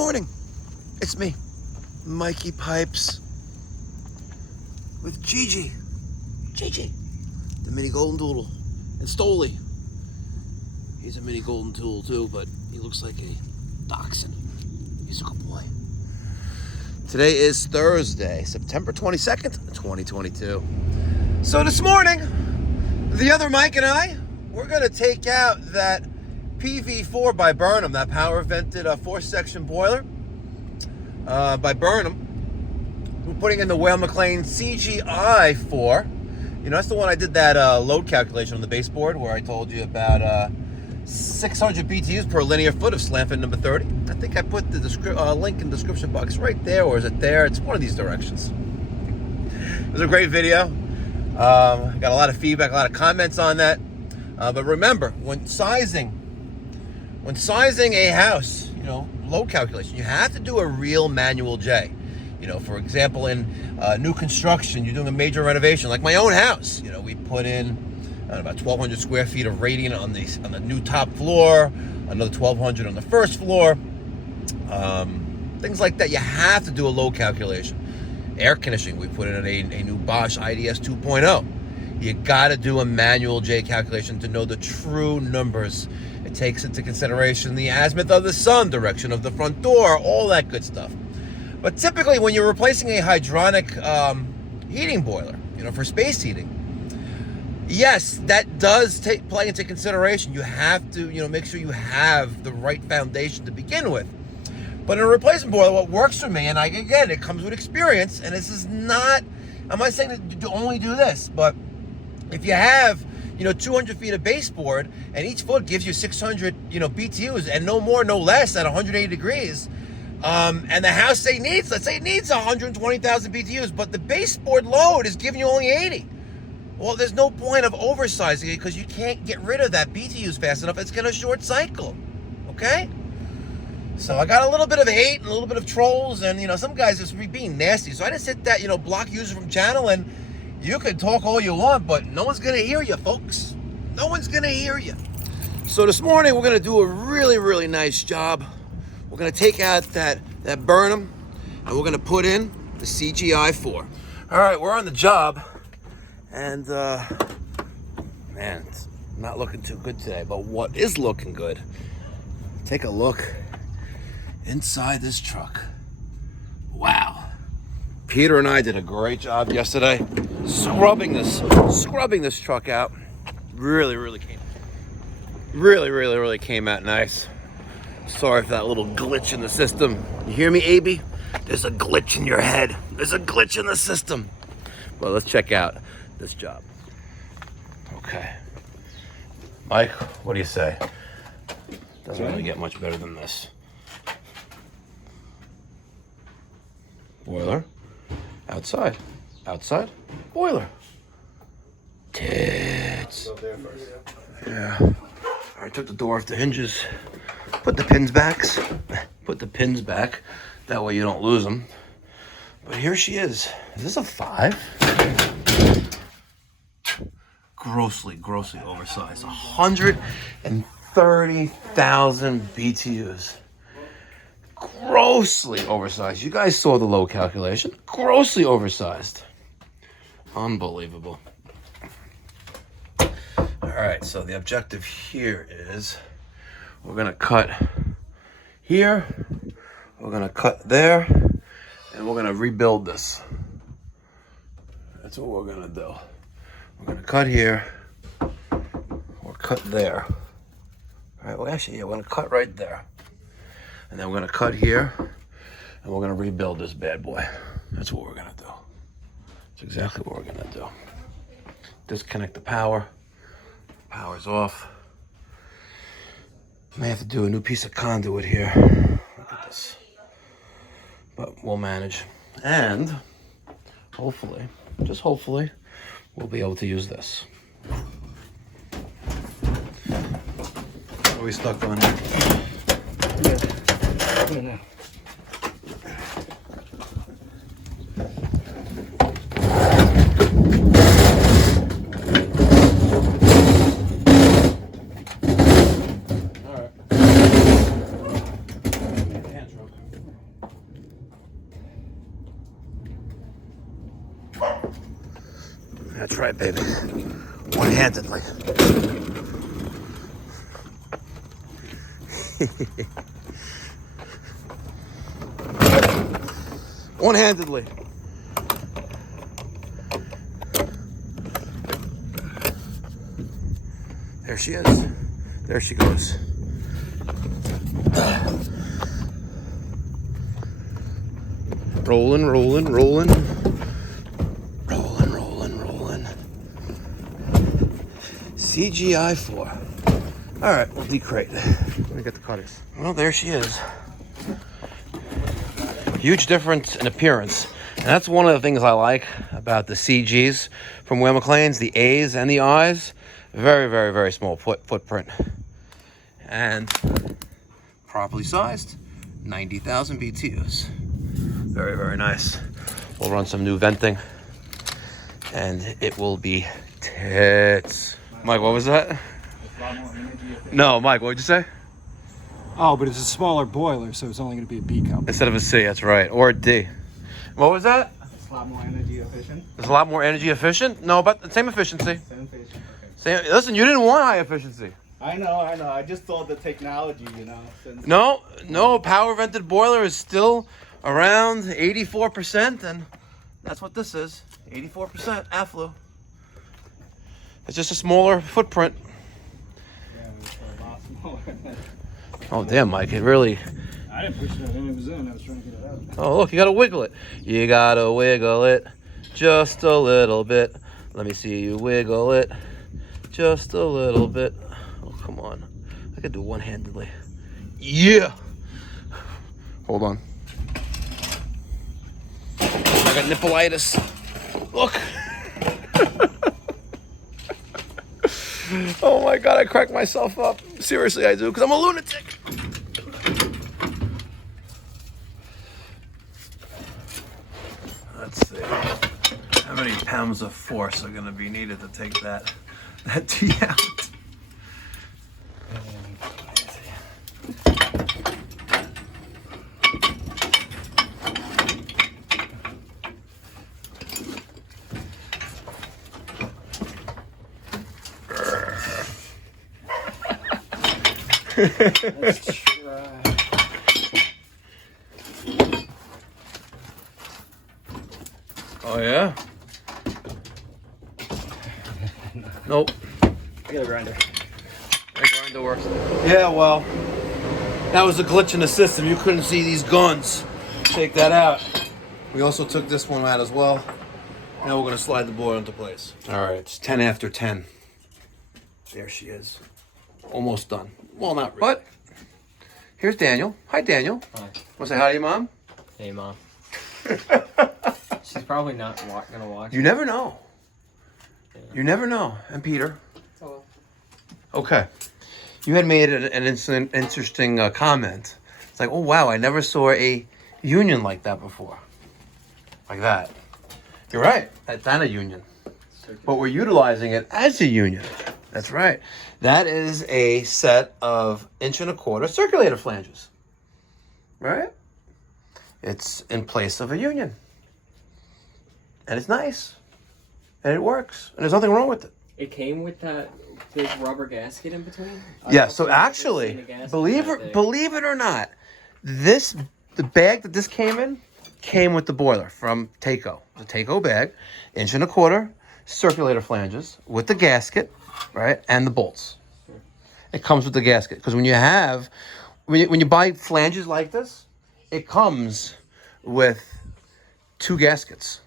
morning. It's me, Mikey Pipes, with Gigi, the mini golden doodle, and Stoley. He's a mini golden doodle too, but he looks like a dachshund. He's a good boy. Today is Thursday, September 22nd, 2022. So this morning, the other Mike and I, we're gonna take out that PV4 by Burnham, that power vented 4-section boiler by Burnham. We're putting in the Weil McLain CGi4. You know, that's the one I did that load calculation on the baseboard where I told you about 600 BTUs per linear foot of slant fit number 30. I think I put the link in the description box right there, or is it there? It's one of these directions. It was a great video. Got a lot of feedback, a lot of comments on that. But remember, when sizing a house, you know, load calculation, you have to do a real manual J. You know, for example, in new construction, you're doing a major renovation, like my own house. You know, we put in about 1,200 square feet of radiant on the new top floor, another 1,200 on the first floor. Things like that, you have to do a load calculation. Air conditioning, we put in a new Bosch IDS 2.0. You got to do a manual J calculation to know the true numbers. It takes into consideration the azimuth of the sun, direction of the front door, all that good stuff. But typically, when you're replacing a hydronic heating boiler, you know, for space heating, yes, that does play into consideration. You have to, you know, make sure you have the right foundation to begin with. But in a replacement boiler, what works for me, and again, it comes with experience, and this is not, I'm not saying that you only do this, but if you have, you know, 200 feet of baseboard, and each foot gives you 600, you know, BTUs, and no more, no less at 180 degrees, and the house let's say it needs 120,000 BTUs, but the baseboard load is giving you only 80. Well, there's no point of oversizing it because you can't get rid of that BTUs fast enough. It's going to short cycle, okay? So I got a little bit of hate and a little bit of trolls, and, you know, some guys just being nasty. So I just hit that, you know, block user from channel, and you can talk all you want, but no one's going to hear you, folks. No one's going to hear you. So this morning, we're going to do a really, really nice job. We're going to take out that Burnham, and we're going to put in the CGi4. All right, we're on the job, and, man, it's not looking too good today, but what is looking good, take a look inside this truck. Wow. Peter and I did a great job yesterday scrubbing this truck out. Really came out nice. Sorry for that little glitch in the system. You hear me, AB? There's a glitch in your head. There's a glitch in the system. Well, let's check out this job. Okay. Mike, what do you say? Doesn't really get much better than this. Boiler. Outside, boiler. Tits. Yeah. I took the door off the hinges. Put the pins back. That way you don't lose them. But here she is. Is this a 5? Grossly oversized. 130,000 BTUs. Grossly oversized. You guys saw the load calculation. Grossly oversized. Unbelievable. All right, so the objective here is we're gonna cut here, we're gonna cut there, and we're gonna rebuild this. That's what we're gonna do. We're gonna cut here, or cut there. All right, well actually, yeah, we're gonna cut right there. And then we're gonna cut here, and we're gonna rebuild this bad boy. That's what we're gonna do. That's exactly what we're gonna do. Disconnect the power. Power's off. May have to do a new piece of conduit here. Look at this. But we'll manage. And hopefully, just hopefully, we'll be able to use this. What are we stuck on here? No. All right. right, baby. One-handedly. One-handedly. There she is. There she goes. Rolling, rolling, rolling. Rolling, rolling, rolling. CGi4. All right, we'll decrate. Let me get the cutters. Well, there she is. Huge difference in appearance. And that's one of the things I like about the CGs from Weil McLain's, the A's and the I's. Very, very, very small footprint. And properly sized, 90,000 BTUs. Very, very nice. We'll run some new venting and it will be tits. Mike, what was that? No, Mike, what would you say? Oh, but it's a smaller boiler, so it's only going to be a B cup. Instead of a C, that's right. Or a D. What was that? It's a lot more energy efficient. It's a lot more energy efficient? No, but the same efficiency. Same efficient, okay. Same, listen, you didn't want high efficiency. I know. I just thought the technology, you know. Since No, power vented boiler is still around 84%, and that's what this is. 84% Flue. It's just a smaller footprint. Yeah, it's a lot smaller. Oh, damn, Mike, it really... I didn't push it when it was in. I was trying to get it out. Oh, look, you gotta wiggle it. You gotta wiggle it just a little bit. Let me see you wiggle it just a little bit. Oh, come on. I could do one-handedly. Yeah! Hold on. I got nippleitis. Look! Oh my God, I cracked myself up. Seriously, I do, because I'm a lunatic. Let's see. How many pounds of force are going to be needed to take that tea out? Let's try. Oh, yeah? Nope. I got a grinder. My grinder works. Yeah, well, that was a glitch in the system. You couldn't see these guns. Take that out. We also took this one out as well. Now we're going to slide the board into place. All right, it's 10 after 10. There she is. Almost done. Well, not really. But here's Daniel. Hi, Daniel. Hi. Want to say hi to your mom? Hey, Mom. She's probably not gonna watch. You never know. Yeah. You never know. And Peter. Hello. Okay. You had made an interesting comment. It's like, oh, wow, I never saw a union like that before. Like that. You're right. That's not a union. But we're utilizing it as a union. That's right. That is a set of 1.25" circulator flanges. Right? It's in place of a union. And it's nice. And it works. And there's nothing wrong with it. It came with that big rubber gasket in between? Yeah, so actually, believe it or not, the bag that this came with the boiler from Taco. The Taco bag, 1.25" circulator flanges with the gasket, right, and the bolts. It comes with the gasket because when you buy flanges like this, it comes with 2 gaskets.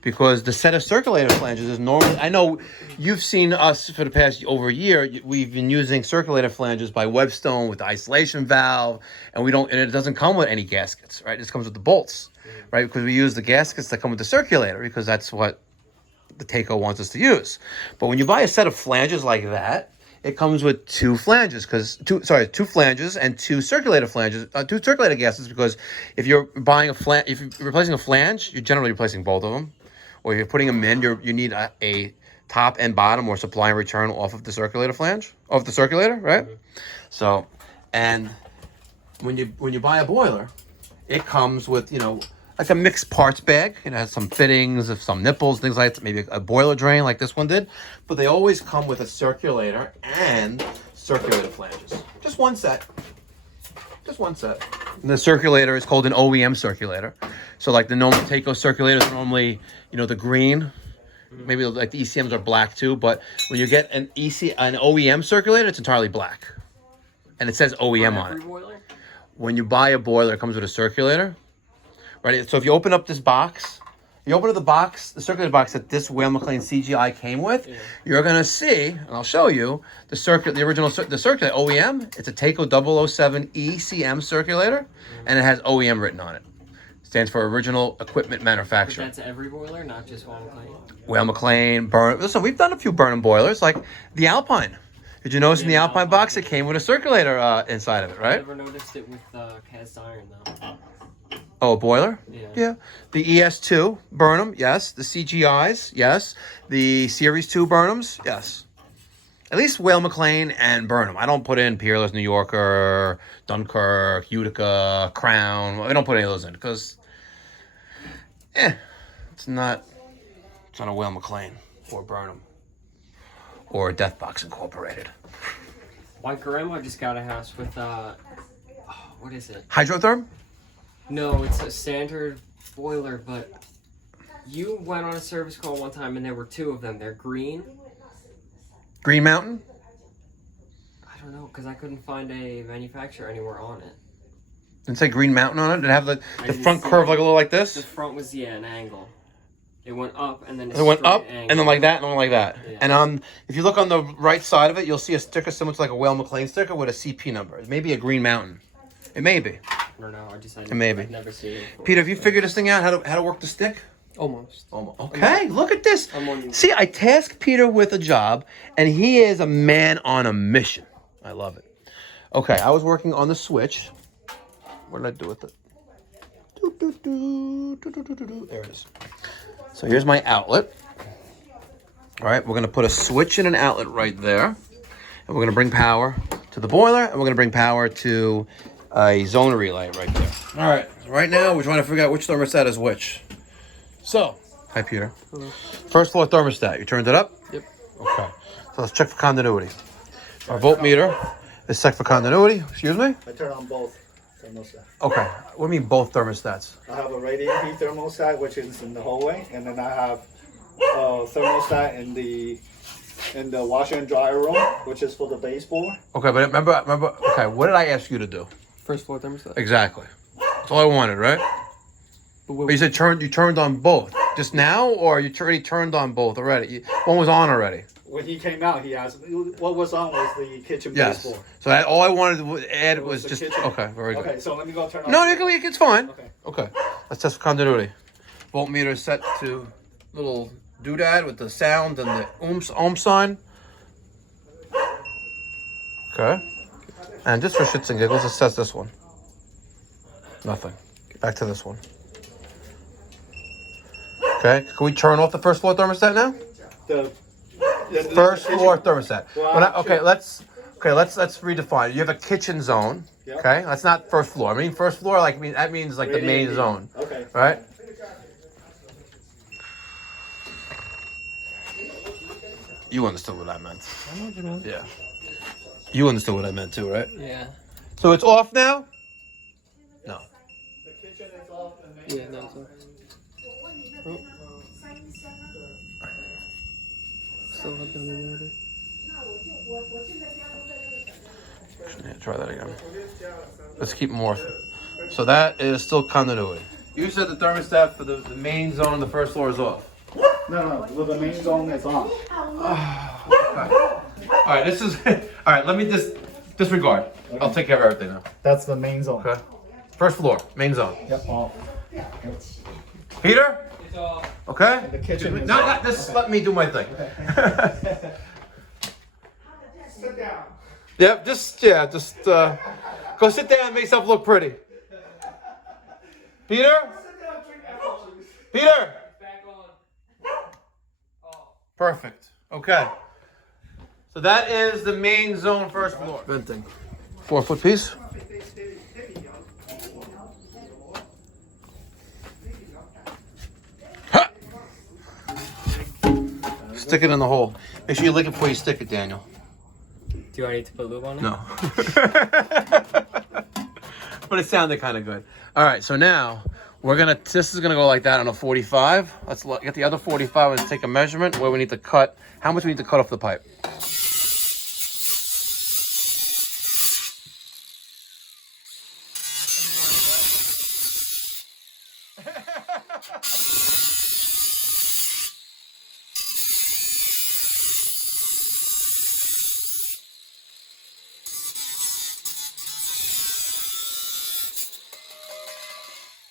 Because the set of circulator flanges is normally, I know you've seen us for the past over a year, we've been using circulator flanges by Webstone with the isolation valve, and it doesn't come with any gaskets, right? It just comes with the bolts, right? Because we use the gaskets that come with the circulator because that's what the Taco wants us to use. But when you buy a set of flanges like that, it comes with 2 flanges, 2 flanges and 2 circulator flanges, 2 circulator gaskets, because if you're buying if you're replacing a flange, you're generally replacing both of them. Or if you're putting them in, you need a top and bottom or supply and return off of the circulator flange, off the circulator, right? Mm-hmm. So, and when you buy a boiler, it comes with, like a mixed parts bag. You know, it has some fittings, of some nipples, things like that. Maybe a boiler drain like this one did. But they always come with a circulator and circulator flanges. Just one set. Just one set. And the circulator is called an OEM circulator. So like the normal Taco circulators are normally, you know, the green. Maybe like the ECMs are black too. But when you get an OEM circulator, it's entirely black. And it says OEM on it. Boiler? When you buy a boiler, it comes with a circulator. Right? So if you open up this box, you open up the box, the circulator box that this Weil McLain CGi came with, you're going to see, and I'll show you, the original circulator, OEM. It's a Taco 007 ECM circulator, and it has OEM written on it. Stands for Original Equipment Manufacturer. But that's every boiler, not just Weil McLain? Weil McLain, Burnham. Listen, we've done a few Burnham boilers, like the Alpine. Did you notice in the Alpine box it came with a circulator inside of it, right? I never noticed it with cast iron, though. Oh, a boiler? Yeah. The ES2 Burnham, yes. The CGIs, yes. The Series 2 Burnhams, yes. At least Weil McLain and Burnham. I don't put in Peerless, New Yorker, Dunkirk, Utica, Crown. I don't put any of those in because, it's not a Weil McLain or Burnham or Deathbox Incorporated. My grandma just got a house with, what is it? Hydrotherm? No, it's a standard boiler, but you went on a service call one time and there were two of them. They're green. Green Mountain? I don't know, because I couldn't find a manufacturer anywhere on it. Didn't it say Green Mountain on it? Did it have the front curve like a little like this? The front was, an angle. It went up and then it went up angle. and then like that and then like that. Yeah. And if you look on the right side of it, you'll see a sticker similar to like a Weil McLain sticker with a CP number. It may be a Green Mountain. It may be. I don't know. Maybe. I've never seen it before. Peter, have you figured this thing out? How to work the stick? Almost. Okay, look at this. See, I tasked Peter with a job, and he is a man on a mission. I love it. Okay, I was working on the switch. What did I do with it? There it is. So here's my outlet. All right, we're going to put a switch and an outlet right there. And we're going to bring power to the boiler, and we're going to bring power to a zone relay right there. All right, right now we're trying to figure out which thermostat is which. So, hi Peter. Hello. First floor thermostat, you turned it up? Yep. Okay, so let's check for continuity. Our voltmeter is set for continuity. Excuse me? I turn on both thermostats. Okay, what do you mean both thermostats? I have a radiant heat thermostat, which is in the hallway, and then I have a thermostat in the washer and dryer room, which is for the baseboard. Okay, but remember, okay, what did I ask you to do? First floor thermostat. Exactly. That's all I wanted, right? But you said you turned on both. Just now, or you already turned on both already? One was on already. When he came out, he asked me what was on was the kitchen baseboard. So all I wanted to add was just kitchen. okay, very good. Okay, so let me go turn on. No, it's fine. Okay. Let's test for continuity. Voltmeter is set to little doodad with the sound and the ohm sign. Okay. And just for shits and giggles, it says this one. Nothing. Back to this one. Okay. Can we turn off the first floor thermostat now? The First floor thermostat. Well, Let's redefine. You have a kitchen zone. Yep. Okay. That's not first floor. I mean first floor. That means like the main zone. Okay. Right. You understood what I meant. I know what you meant. Yeah. You understood what I meant too, right? Yeah. So it's off now? No. The kitchen is off. Yeah, no, it's off. Oh. Still have them in there. Yeah, try that again. Let's keep more. So that is still continuity. You said the thermostat for the main zone on the first floor is off. No, well, the main zone is on. All right, this is. All right, let me disregard. Okay. I'll take care of everything now. That's the main zone. Okay. First floor, main zone. Yep, off. Peter? Okay? The kitchen is No, let me do my thing. Sit down. Yep, just go sit down and make yourself look pretty. Peter? Peter? Perfect. Okay. So that is the main zone first floor. Venting. 4-foot piece. Stick it in the hole. Make sure you lick it before you stick it, Daniel. Do I need to put lube on it? No. But it sounded kind of good. All right, so now this is gonna go like that on a 45. Let's get the other 45 and take a measurement where we need to cut, how much we need to cut off the pipe.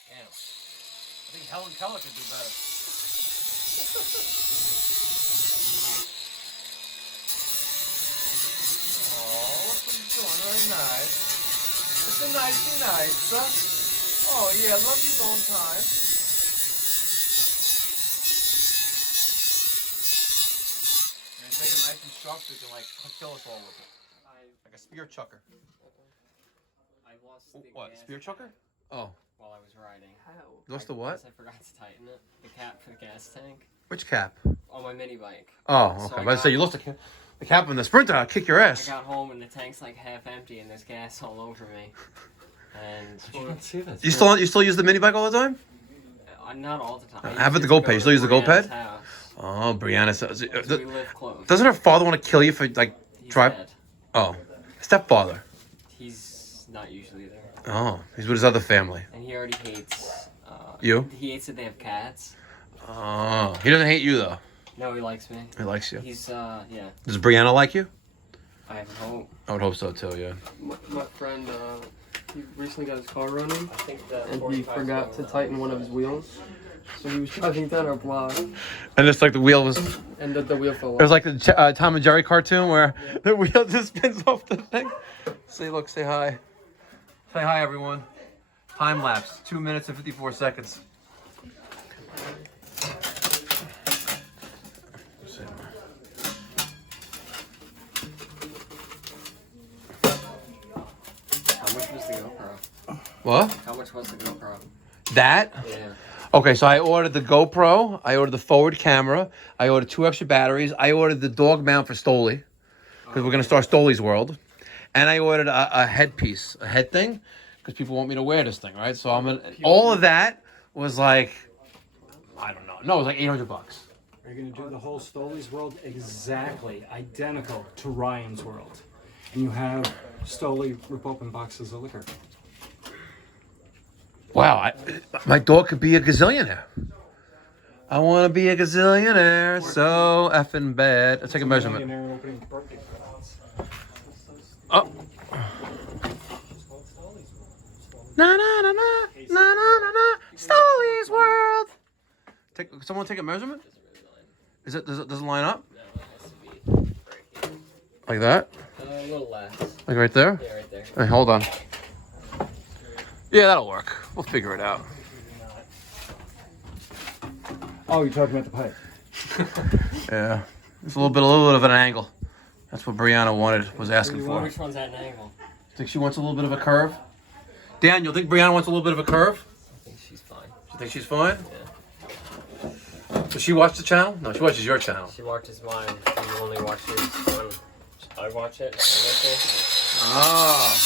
I think Helen Keller could do better. Oh, look what he's doing. Very nice. It's a nice. Oh, yeah, love you long time. And make it nice and sharp so you can, like, kill us all with it. Like a spear chucker. I lost the What, gas spear chucker? Oh. while I was riding. How? Lost the what? I forgot to tighten it. The cap for the gas tank. Which cap? On my mini bike. Oh, So okay. I But I say you lost the cap on the Sprinter. I'll kick your I ass. got home and the tank's like half empty and there's gas all over me. And You don't see this. You still use the mini bike all the time? not all the time. How about the GoPad? You still use the GoPad? Oh, Brianna says. We live close. Doesn't her father want to kill you for like He's drive? dead. Oh, stepfather. He's not usually there. Oh, he's with his other family. And he already hates. You? He hates that they have cats. Oh, he doesn't hate you though. No, he likes me. He likes you. He's yeah. Does Brianna like you? I have hope. I would hope so too. Yeah. My friend, he recently got his car running, and he forgot to tighten one of his wheels. So he was driving down our block, And it's like the wheel was. and the wheel fell It off. was like the Tom and Jerry cartoon where the wheel just spins off the thing. Say hi. Say hi, everyone. Time lapse, 2 minutes and 54 seconds. How much was the GoPro? What? How much was the GoPro? That? Yeah. Okay, so I ordered the GoPro, I ordered the forward camera, I ordered 2 extra batteries, I ordered the dog mount for Stoli, because we're going to start Stoli's World, and I ordered a headpiece, a head thing, because people want me to wear this thing, right? So I'm gonna, all of that was like, I don't know, no, it was like $800. Are you going to do the whole Stoli's World exactly identical to Ryan's World? And you have Stoli rip open boxes of liquor. Wow, my dog could be a gazillionaire. I want to be a gazillionaire, so effing bad. Let's take a measurement. Millionaire opening birthday presents. Oh. Na na na na na na na na. Stoli's World. Someone take a measurement. Does it line up? No, it has to be right here. Like that? A little less. Like right there? Yeah, right there. Hey, hold on. Yeah, that'll work. We'll figure it out. Oh, you're talking about the pipe. Yeah, it's a little bit of an angle. That's what Brianna was asking for. Which one's at an angle? Think she wants a little bit of a curve? Daniel, think Brianna wants a little bit of a curve? I think she's fine. You think she's fine? Yeah. Does she watch the channel? No, she watches your channel. She watches mine. She only watches one. I watch it. Ah.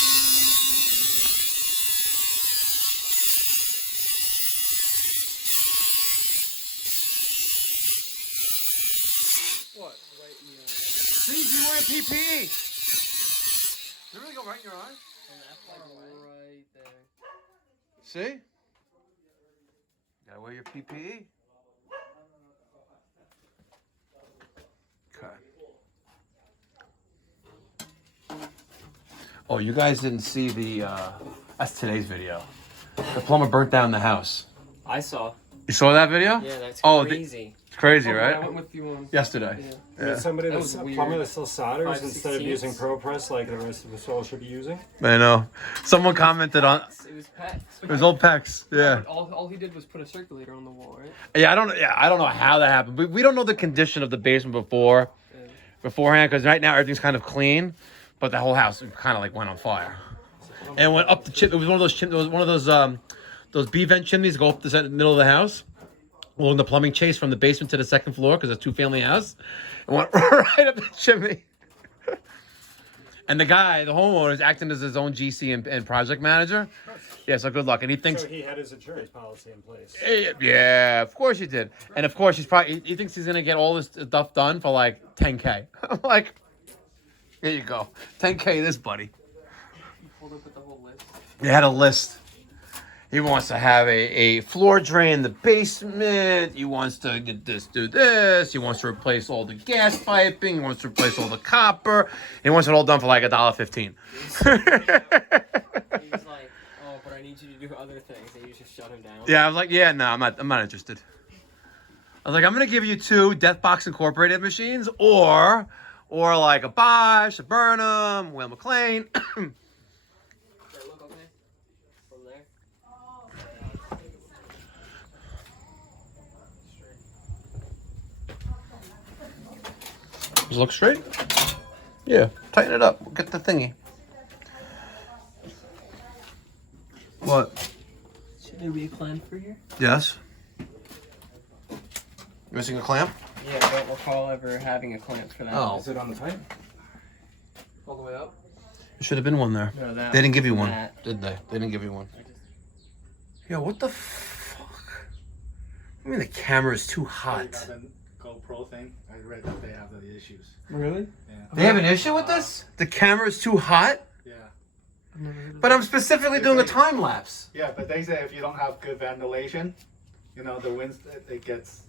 What? See, you wearing PPE. Did it really go right in your eye? Right there. See? Gotta wear your PPE. Okay. Oh, you guys didn't see that's today's video. The plumber burnt down the house. I saw. You saw that video? Yeah, that's Oh, crazy. It's crazy, I right? went with you on. Yesterday. Yeah. Yeah. Somebody That that's was a weird. plumber that still solders 5/16. instead of using ProPress like the rest of us all should be using. I know. Someone commented on It was Pat. it was old Pecs. Yeah. All he did was put a circulator on the wall, right? Yeah, I don't know how that happened. We don't know the condition of the basement beforehand, because right now everything's kind of clean, but the whole house kind of like went on fire. And went up the chip. It was one of those those B vent chimneys that go up the middle of the house. along the plumbing chase from the basement to the second floor because it's a 2-family house. And went right up the chimney. And the guy, the homeowner, is acting as his own GC and project manager. Yeah, so good luck. And he thinks... So he had his insurance policy in place. Yeah, of course he did. And of course he thinks he's going to get all this stuff done for like $10K. I'm like, here you go. $10K this, buddy. You pulled up with the whole list. He had a list. He wants to have a floor drain in the basement. He wants to do this. He wants to replace all the gas piping. He wants to replace all the copper. He wants it all done for like $1.15. He's like, oh, but I need you to do other things. And you just shut him down. Yeah, I was like, yeah, no, I'm not interested. I was like, I'm gonna give you 2 Deathbox Incorporated machines, or like a Bosch, a Burnham, Weil McLain. Does it look straight? Yeah. Tighten it up. Get the thingy. What? Should there be a clamp for here? Yes. You missing a clamp? Yeah, I don't recall ever having a clamp for that. Oh. Is it on the pipe? All the way up? There should have been one there. No, that They didn't give you one, that. did they? They didn't give you one. Yo, what the fuck? I mean, the camera is too hot. The GoPro thing, I read that they have the issues. Really? Yeah. They have an issue with this? The camera is too hot? Yeah. I've never heard of But I'm specifically doing a time lapse. Yeah, but they say if you don't have good ventilation, you know, the wind, it gets...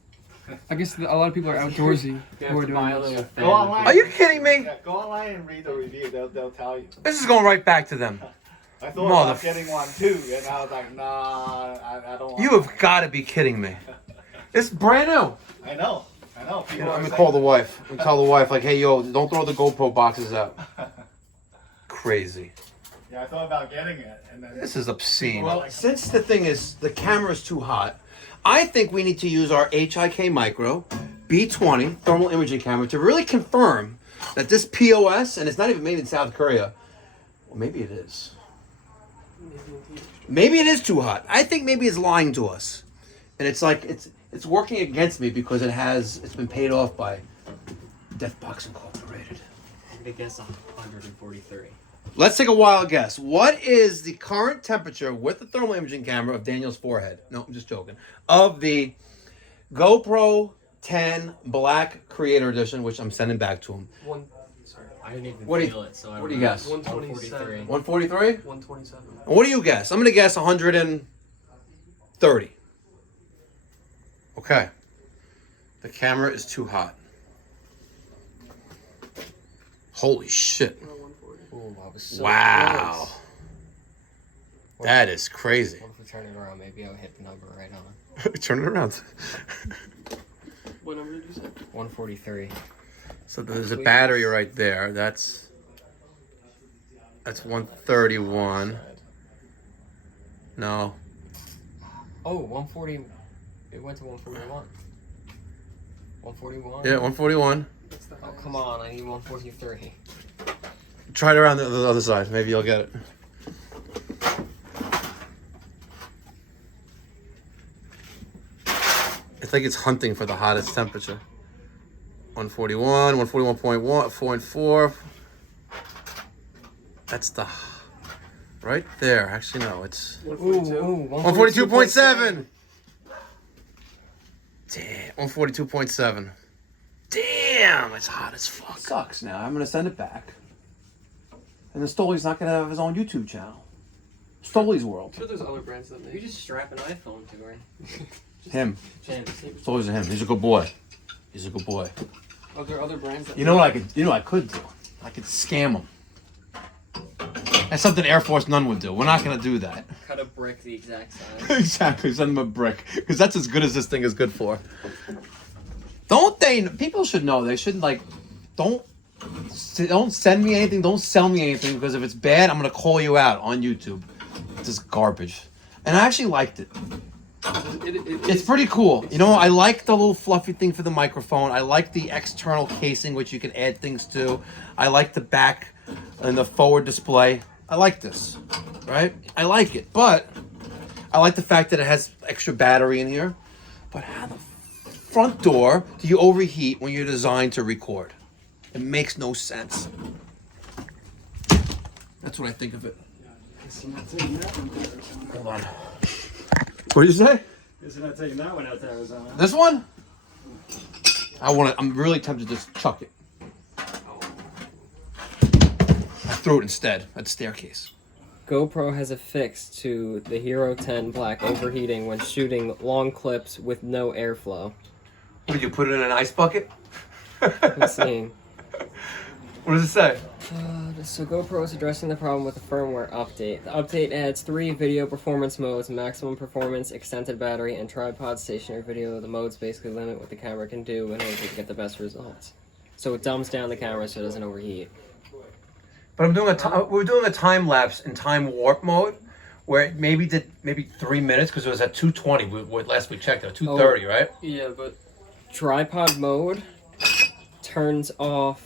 I guess a lot of people are outdoorsy who are doing this. Go online. Are you kidding me? Yeah, go online and read the review. They'll tell you. This is going right back to them. I thought about getting one too, and I was like, nah, I don't want You have got to be kidding me. It's brand new. I know. People I'm are gonna call the saying- wife. I'm gonna tell the wife, like, hey, yo, don't throw the GoPro boxes out. Crazy. Yeah, I thought about getting it, and then... This is obscene. Well, since the thing is, the camera's too hot, I think we need to use our HIK Micro B20 thermal imaging camera to really confirm that this POS, and it's not even made in South Korea. Well, maybe it is. Maybe it is too hot. I think maybe it's lying to us. And it's like, it's working against me because it's been paid off by Deathbox Incorporated. I'm gonna guess 143. Let's take a wild guess. What is the current temperature with the thermal imaging camera of Daniel's forehead? No, I'm just joking. Of the GoPro 10 Black Creator Edition, which I'm sending back to him. I didn't even What do feel you- it, so I what do you guess? 143. 143? 127. And what do you guess? I'm going to guess 130. Okay. The camera is too hot. Holy shit. Ooh, I was so Wow. close. That is crazy. What if we turn it around? Maybe I'll hit the number right on. Turn it around. What number did you say? 143. So there's a battery right there. That's 131. No. Oh, 140. It went to 141. 141? Yeah, 141. Oh, come on. I need 143. Try it around the other side. Maybe you'll get it. It's like it's hunting for the hottest temperature. 141, 141.4. That's the... Right there. Actually, no. It's... 142.7. Damn. 142.7. Damn. It's hot as fuck. Sucks now. I'm going to send it back. And then Stoley's not going to have his own YouTube channel. Stoley's World. I'm sure there's other brands that you just strap an iPhone to her. Him. James. Stoley's him. He's a good boy. He's a good boy. Are there other brands that... You know what I could do? I could scam him. That's something Air Force None would do. We're not going to do that. Cut a brick the exact size. Exactly. Send them a brick. Because that's as good as this thing is good for. Don't they... People should know. They shouldn't, like... Don't send me anything. Don't sell me anything. Because if it's bad, I'm going to call you out on YouTube. It's just garbage. And I actually liked it. It's pretty cool. You know, I like the little fluffy thing for the microphone. I like the external casing, which you can add things to. I like the back and the forward display. I like this, right? I like it, but I like the fact that it has extra battery in here. But how the front door do you overheat when you're designed to record? It makes no sense. That's what I think of it. Hold on. What did you say? Guess you're not taking that one out to Arizona. This one? I'm really tempted to just chuck it. I threw it instead at the staircase. GoPro has a fix to the Hero 10 Black overheating when shooting long clips with no airflow. What did you put it in an ice bucket? Insane. What does it say? So GoPro is addressing the problem with the firmware update. The update adds 3 video performance modes: maximum performance, extended battery, and tripod stationary video. The modes basically limit what the camera can do in order to get the best results. So it dumbs down the camera so it doesn't overheat. But we're doing a time lapse in time warp mode, where it maybe did 3 minutes because it was at 2:20. Last we checked it, 2:30, right? Yeah, but tripod mode turns off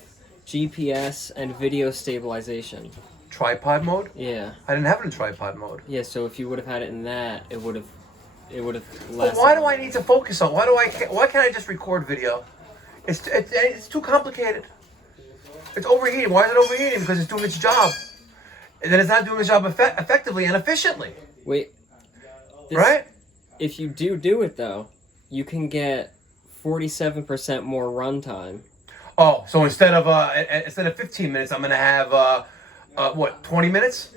GPS and video stabilization. Tripod mode? Yeah. I didn't have it in tripod mode. Yeah, so if you would have had it in that, it would have But less. why do I need to focus on? Why can't I just record video? It's too complicated. It's overheating. Why is it overheating? Because it's doing its job, and then it's not doing its job effectively and efficiently. Wait. Right? If you do it though, you can get 47% more runtime. Oh, so instead of 15 minutes, I'm gonna have 20 minutes?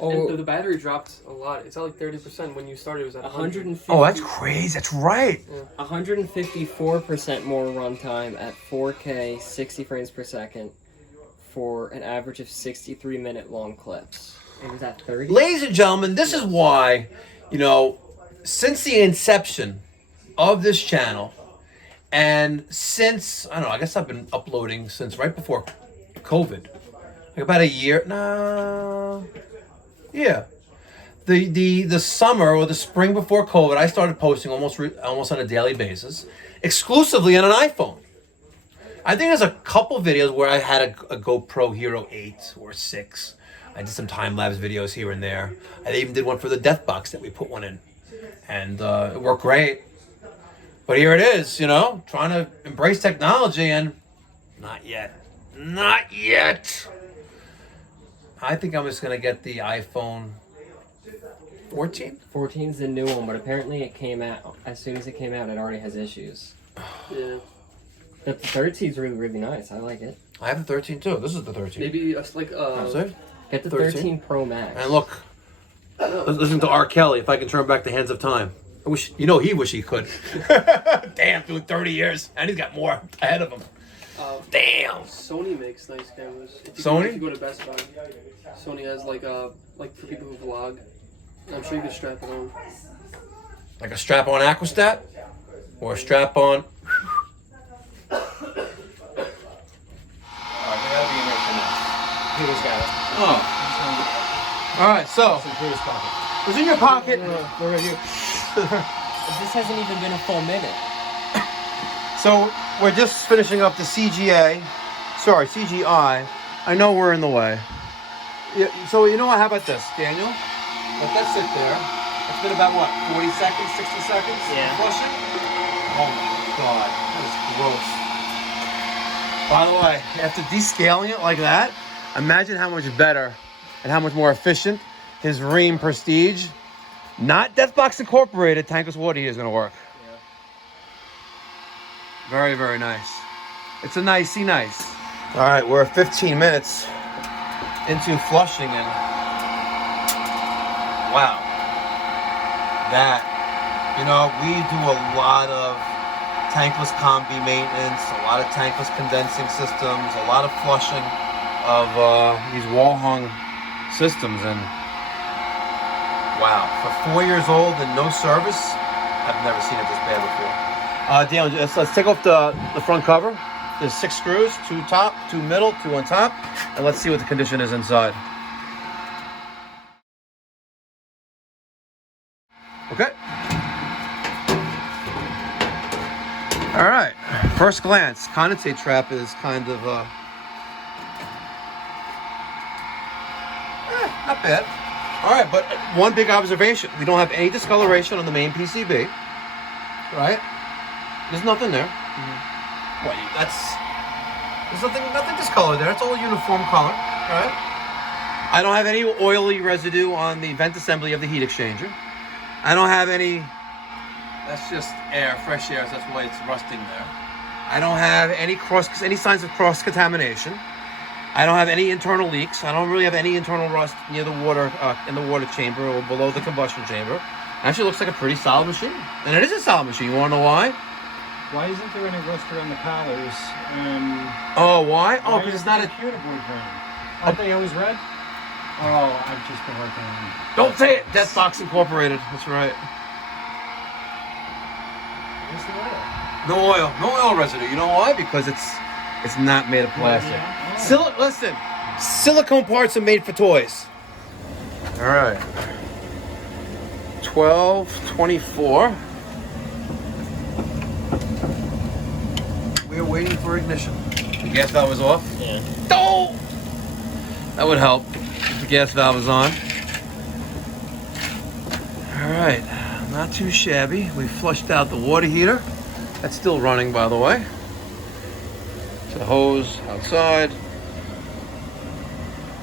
Oh. The battery dropped a lot. It's at like 30%. When you started, it was at 150. Oh, that's crazy. That's right. 154% more runtime at 4K, 60 frames per second, for an average of 63-minute long clips. It was at 30. Ladies and gentlemen, this is why, since the inception of this channel, and since, I don't know, I guess I've been uploading since right before COVID. Like about a year. Yeah. The summer or the spring before COVID, I started posting almost on a daily basis, exclusively on an iPhone. I think there's a couple videos where I had a GoPro Hero 8 or 6. I did some time-lapse videos here and there. I even did one for the death box that we put one in. And it worked great. But here it is, trying to embrace technology, and not yet. Not yet. I think I'm just going to get the iPhone 14. 14's the new one, but apparently it came out, as soon as it came out, it already has issues. Yeah. The 13's really, really nice. I like it. I have the 13 too. This is the 13. Maybe Get the 13 Pro Max. And look, listen to R. Kelly, if I can turn back the hands of time. I wish, he wish he could. Damn, doing 30 years. And he's got more ahead of him. Damn. Sony makes nice cameras. If you go to Best Buy, Sony has like for people who vlog. I'm sure you can strap it on. Like a strap-on Aquastat? Or a strap-on... Peter's got it. Oh. Alright, so... It's in Peter's pocket. It was in your pocket. We're right here. This hasn't even been a full minute. So, we're just finishing up the CGI. I know we're in the way. Yeah, so, how about this, Daniel? Let that sit there. It's been about, 40 seconds, 60 seconds? Yeah. Flushing? Oh my God, that is gross. By the way, after descaling it like that, imagine how much better and how much more efficient his Ream Prestige, not Deathbox Incorporated, tankless water heater is going to work. Yeah. Very, very nice. It's a nicey nice. All right, we're 15 minutes into flushing, and wow. That, we do a lot of tankless combi maintenance, a lot of tankless condensing systems, a lot of flushing of these wall-hung systems, and wow, for 4 years old and no service, I've never seen it this bad before. Daniel, let's take off the front cover. There's 6 screws, 2 top, 2 middle, 2 on top, and let's see what the condition is inside. Okay. All right. First glance, condensate trap is kind of not bad. All right, but one big observation: we don't have any discoloration on the main PCB. right? There's nothing there. What? There's nothing discolored there. It's all uniform color, right? I don't have any oily residue on the vent assembly of the heat exchanger. I don't have any. That's just air, fresh air. So that's why it's rusting there. I don't have any signs of cross contamination. I don't have any internal leaks. I don't really have any internal rust near the water in the water chamber or below the combustion chamber. Actually, looks like a pretty solid machine, and it is a solid machine. You want to know why? Why isn't there any rust around the collars? Oh, why? Oh, because it's not a computer board brand. Aren't they always red? Oh, I've just been working on them. Don't say it. Death Box Incorporated. That's right. Where's the oil? No oil residue. You know why? Because it's not made of plastic. Yeah. Listen, silicone parts are made for toys. All right. 12:24. We're waiting for ignition. The gas valve is off. Yeah. Oh! That would help if the gas valve is on. All right. Not too shabby. We flushed out the water heater. That's still running, by the way. It's a hose outside.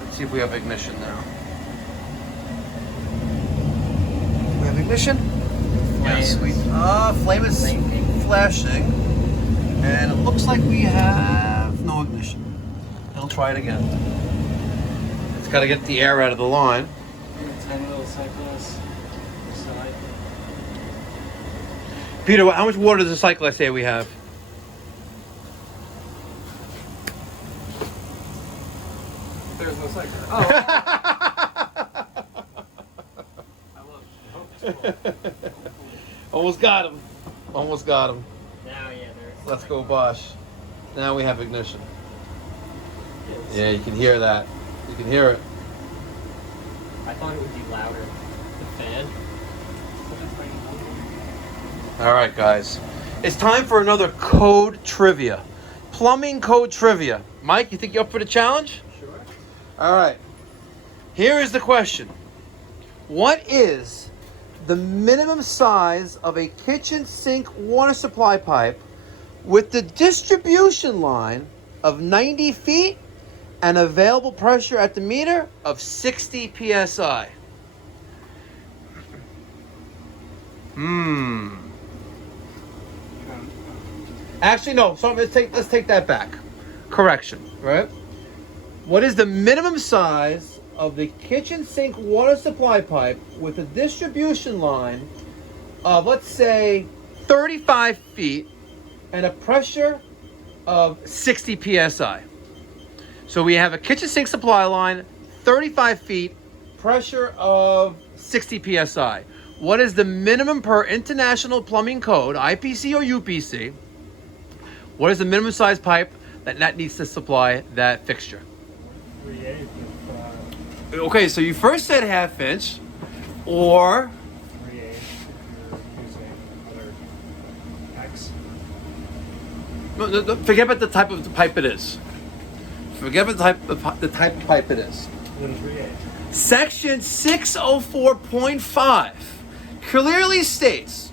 Let's see if we have ignition now. We have ignition? Yes. Flame is flashing. And it looks like we have no ignition. I'll try it again. It's got to get the air out of the line. Tiny little cyclist. Side. Peter, how much water does the cyclist say we have? There's no cycle. Oh. Almost got him. Almost got him. Now, yeah, there's. Let's go, Bosch. Now we have ignition. Yeah, you can hear that. You can hear it. I thought it would be louder. The fan. All right, guys. It's time for another code trivia. Plumbing code trivia. Mike, you think you're up for the challenge? Sure. All right. Here is the question. What is the minimum size of a kitchen sink water supply pipe with the distribution line of 90 feet and available pressure at the meter of 60 psi? Actually, no. So let's take that back. Correction, right? What is the minimum size of the kitchen sink water supply pipe with a distribution line of, let's say, 35 feet and a pressure of 60 psi? So we have a kitchen sink supply line, 35 feet, pressure of 60 psi. What is the minimum per International Plumbing Code, IPC or UPC? What is the minimum size pipe that needs to supply that fixture? 3/8 if Okay, so you first said 1/2 inch, or 3/8 if you're using other X. no, forget about the type of the pipe it is. Forget about the type of pipe it is. Then 3/8. Section 604.5 clearly states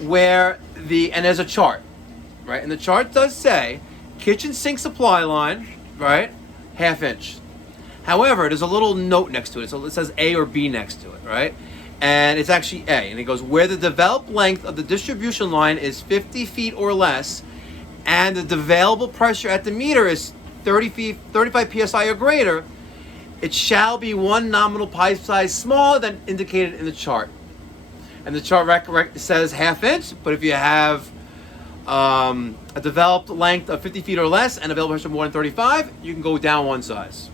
where and there's a chart, right? And the chart does say kitchen sink supply line, right? 1/2 inch. However, there's a little note next to it. So it says A or B next to it, right? And it's actually A. And it goes, where the developed length of the distribution line is 50 feet or less, and the available pressure at the meter is 35 psi or greater, it shall be one nominal pipe size smaller than indicated in the chart. And the chart says 1/2 inch, but if you have a developed length of 50 feet or less and available pressure more than 35, you can go down one size.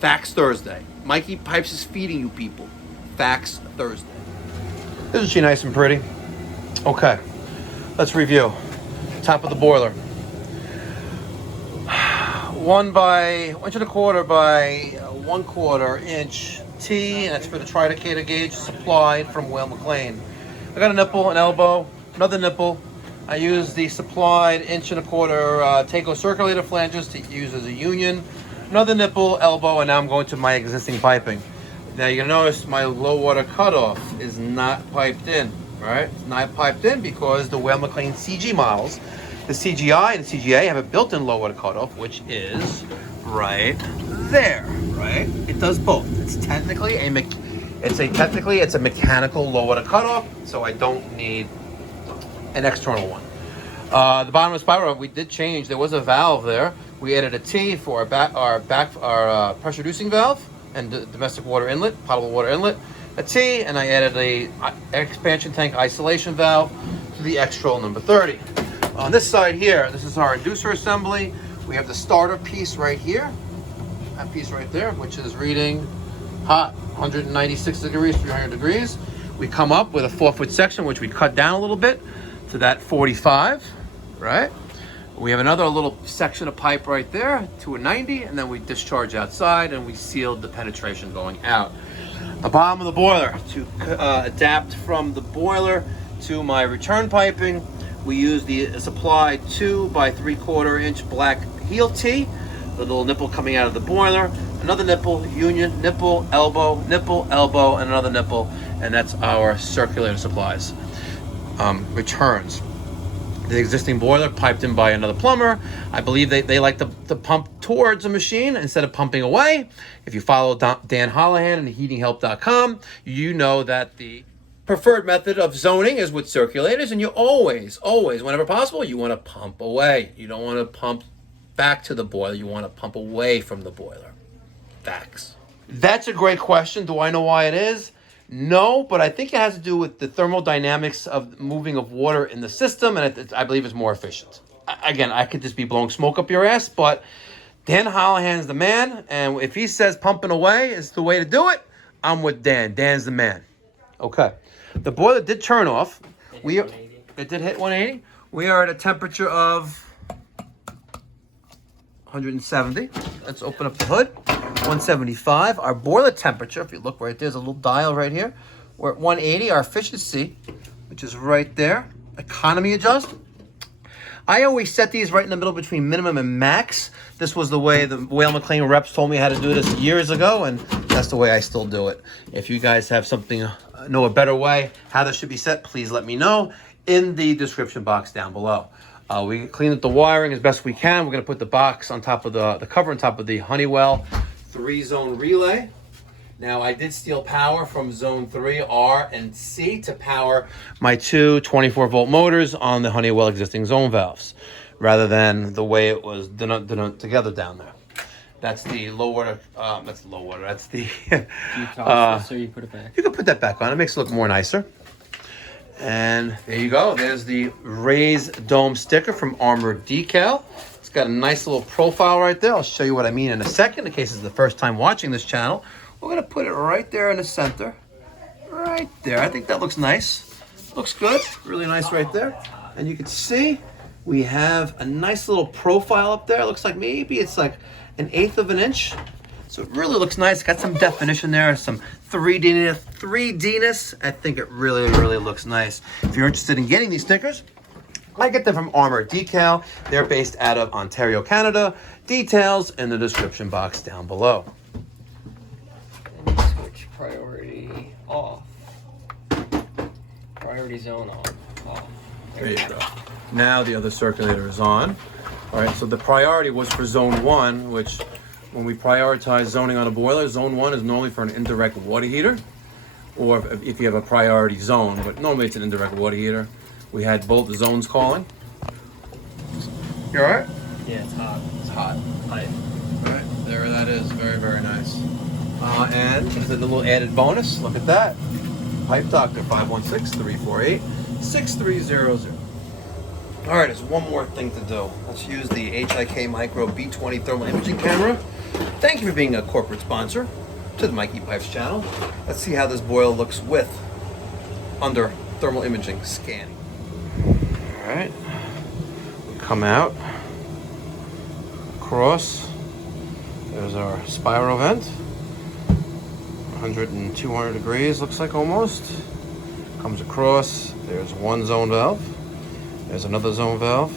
Facts Thursday. Mikey Pipes is feeding you people. Facts Thursday. Isn't she nice and pretty? Okay, let's review. Top of the boiler. 1 inch and a quarter by 1/4 inch T, and that's for the tridecator gauge supplied from Weil McLain. I got a nipple, an elbow, another nipple. I use the supplied 1 1/4 inch Taco circulator flanges to use as a union. Another nipple, elbow, and now I'm going to my existing piping. Now you're gonna notice my low water cutoff is not piped in, All right, it's not piped in because the Weil McLain CG models, the CGi and the CGA have a built-in low water cutoff, which is right there. Right, it does both. It's technically a mechanical low water cutoff, so I don't need an external one. The bottom of the spiral, we did change. There was a valve there. We added a T for our pressure reducing valve and domestic water inlet, potable water inlet, a T, and I added a expansion tank isolation valve to the X-Troll number 30. On this side here, this is our inducer assembly. We have the starter piece right here, that piece right there, which is reading hot, 196 degrees, 300 degrees. We come up with a 4-foot section, which we cut down a little bit to that 45, right? We have another little section of pipe right there to a 90, and then we discharge outside and we sealed the penetration going out. The bottom of the boiler, to adapt from the boiler to my return piping, we use the supplied 2 by 3/4 inch black heel T, the little nipple coming out of the boiler, another nipple, union, nipple, elbow, and another nipple, and that's our circulator supplies. Returns. The existing boiler piped in by another plumber. I believe they like to pump towards a machine instead of pumping away. If you follow Dan Holohan and heatinghelp.com, you know that the preferred method of zoning is with circulators, and you always, whenever possible, you want to pump away. You don't want to pump back to the boiler. You want to pump away from the boiler. Facts. That's a great question. Do I know why it is? No, but I think it has to do with the thermodynamics of moving of water in the system, and I believe it's more efficient. Again, I could just be blowing smoke up your ass, but Dan Holohan's the man, and if he says pumping away is the way to do it, I'm with Dan. Dan's the man. Okay. The boiler did turn off. It did hit 180. We are at a temperature of 170. Let's open up the hood. 175. Our boiler temperature, if you look right there's a little dial right here. We're at 180. Our efficiency, which is right there. Economy adjust. I always set these right in the middle between minimum and max. This was the way the Weil McLain reps told me how to do this years ago, and that's the way I still do it. If you guys have something, know a better way, how this should be set, please let me know in the description box down below. We cleaned up the wiring as best we can. We're going to put the box on top of the cover on top of the Honeywell 3-zone relay. Now, I did steal power from zone 3, R, and C to power my 2 24-volt motors on the Honeywell existing zone valves, rather than the way it was done together down there. That's the low water. That's low water. That's the. You toss this or you put it back? You can put that back on. It makes it look more nicer. And there you go. There's the raised dome sticker from Armored Decal. It's got a nice little profile right there. I'll show you what I mean in a second, in case it's the first time watching this channel. We're going to put it right there in the center. Right there. I think that looks nice. Looks good. Really nice right there. And you can see we have a nice little profile up there. It looks like maybe it's like 1/8 of an inch. So it really looks nice. Got some definition there, some 3Dness. I think it really, really looks nice. If you're interested in getting these stickers, I get them from Armored Decal. They're based out of Ontario, Canada. Details in the description box down below. And you switch priority off. Priority zone off. There you go. Now the other circulator is on. All right, so the priority was for zone 1, which when we prioritize zoning on a boiler, zone 1 is normally for an indirect water heater, or if you have a priority zone, but normally it's an indirect water heater. We had both zones calling. You all right? Yeah, it's hot. It's hot. Pipe. All right, there that is. Very, very nice. And there's a little added bonus. Look at that. Pipe Doctor, 516-348-6300. All right, there's one more thing to do. Let's use the HIK Micro B20 thermal imaging camera. Thank you for being a corporate sponsor to the Mikey Pipes channel. Let's see how this boiler looks under thermal imaging scanning. All right, we come out, across. There's our spiral vent. 100 and 200 degrees, looks like almost. Comes across. There's one zone valve. There's another zone valve.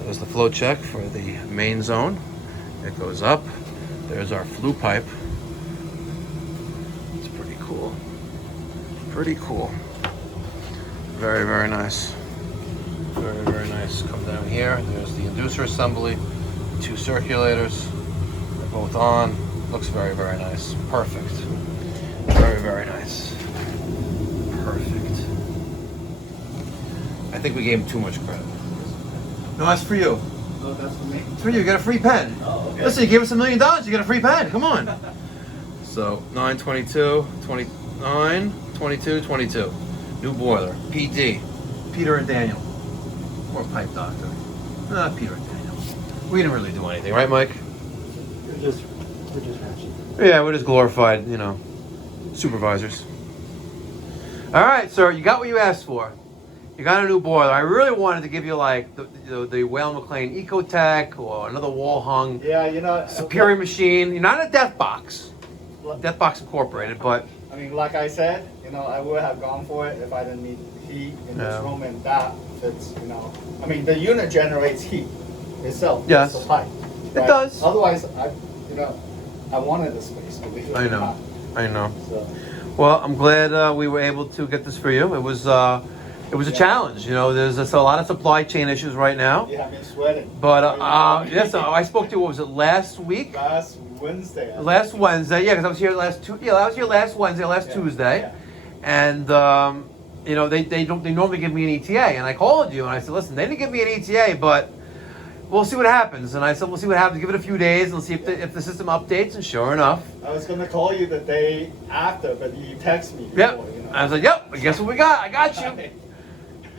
There's the flow check for the main zone. It goes up. There's our flue pipe. It's pretty cool. Pretty cool. Very, very nice. Very, very nice. Come down here. There's the inducer assembly. 2 circulators. They're both on. Looks very, very nice. Perfect. Very, very nice. Perfect. I think we gave him too much credit. No, that's for you. Oh, that's for me? It's for you. You get a free pen. Oh, okay. Listen, you gave us $1 million. You get a free pen. Come on. So, 922, 29, 22, 22. New boiler. PD. Peter and Daniel. Or Pipe Doctor. Not Peter and Daniel. We didn't really do anything, right, Mike? We're just hatching. Yeah, we're just glorified, you know, supervisors. All right, sir, you got what you asked for. You got a new boiler. I really wanted to give you like the Weil McLain Ecotech or another wall hung Yeah, you know. superior machine. You're not a Death Box. Death Box Incorporated, but I mean, like I said, you know, I would have gone for it if I didn't need heat in this room, and that fits, you know. I mean, the unit generates heat itself. Yes. It's a pipe. It does. Otherwise, I wanted the space. Believe it I or know. not. I know. So, Well, I'm glad we were able to get this for you. It was a challenge. You know, there's a lot of supply chain issues right now. you have me sweating. But yes, I spoke to you. What was it, last week? Last Wednesday. Last Wednesday, yeah, because I was here I was here last Wednesday, last Tuesday, Yeah. and you know they normally give me an ETA, and I called you and I said, listen, they didn't give me an ETA, but we'll see what happens. And I said, we'll see what happens. Give it a few days and see if the system updates. And sure enough, I was gonna call you the day after, but you text me before. yep. You know. I was like, yep. Guess what we got? I got you.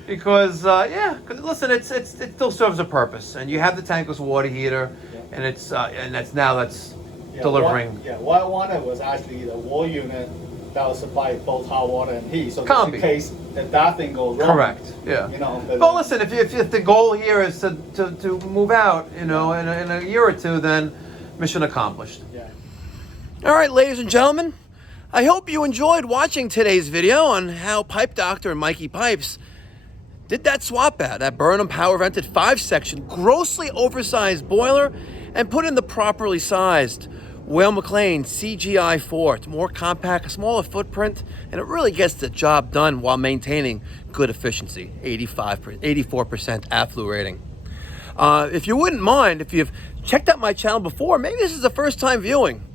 Because because listen, it still serves a purpose, and you have the tankless water heater, and it's that's delivering. What I wanted was actually the wall unit that will supply both hot water and heat. So just Combi. in case that thing goes wrong. Correct. Yeah. You know. Well, listen, if the goal here is to move out, you know, in a year or two, then mission accomplished. Yeah. All right, ladies and gentlemen, I hope you enjoyed watching today's video on how Pipe Doctor and Mikey Pipes did that swap out, that Burnham power vented 5-section, grossly oversized boiler, and put in the properly sized Weil McLain CGi4. It's more compact, a smaller footprint, and it really gets the job done while maintaining good efficiency, 84% AFLU rating. If you wouldn't mind, if you've checked out my channel before, maybe this is the first time viewing.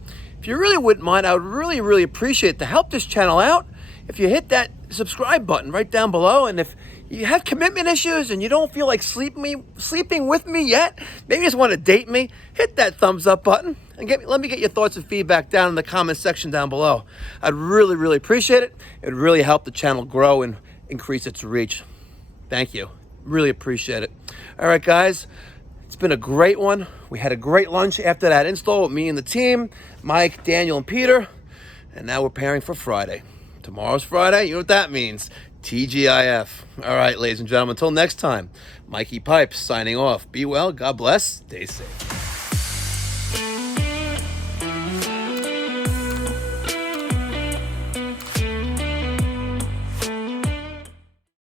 If you really wouldn't mind, I would really, really appreciate to help this channel out if you hit that subscribe button right down below. And if you have commitment issues and you don't feel like sleeping with me yet, maybe you just want to date me, hit that thumbs up button and let me get your thoughts and feedback down in the comment section down below. I'd really, really appreciate it. It would really help the channel grow and increase its reach. Thank you. Really appreciate it. All right, guys. It's been a great one. We had a great lunch after that install with me and the team, Mike, Daniel, and Peter. And now we're preparing for Friday. Tomorrow's Friday. You know what that means. TGIF. All right, ladies and gentlemen, until next time, Mikey Pipes signing off. Be well, God bless, stay safe.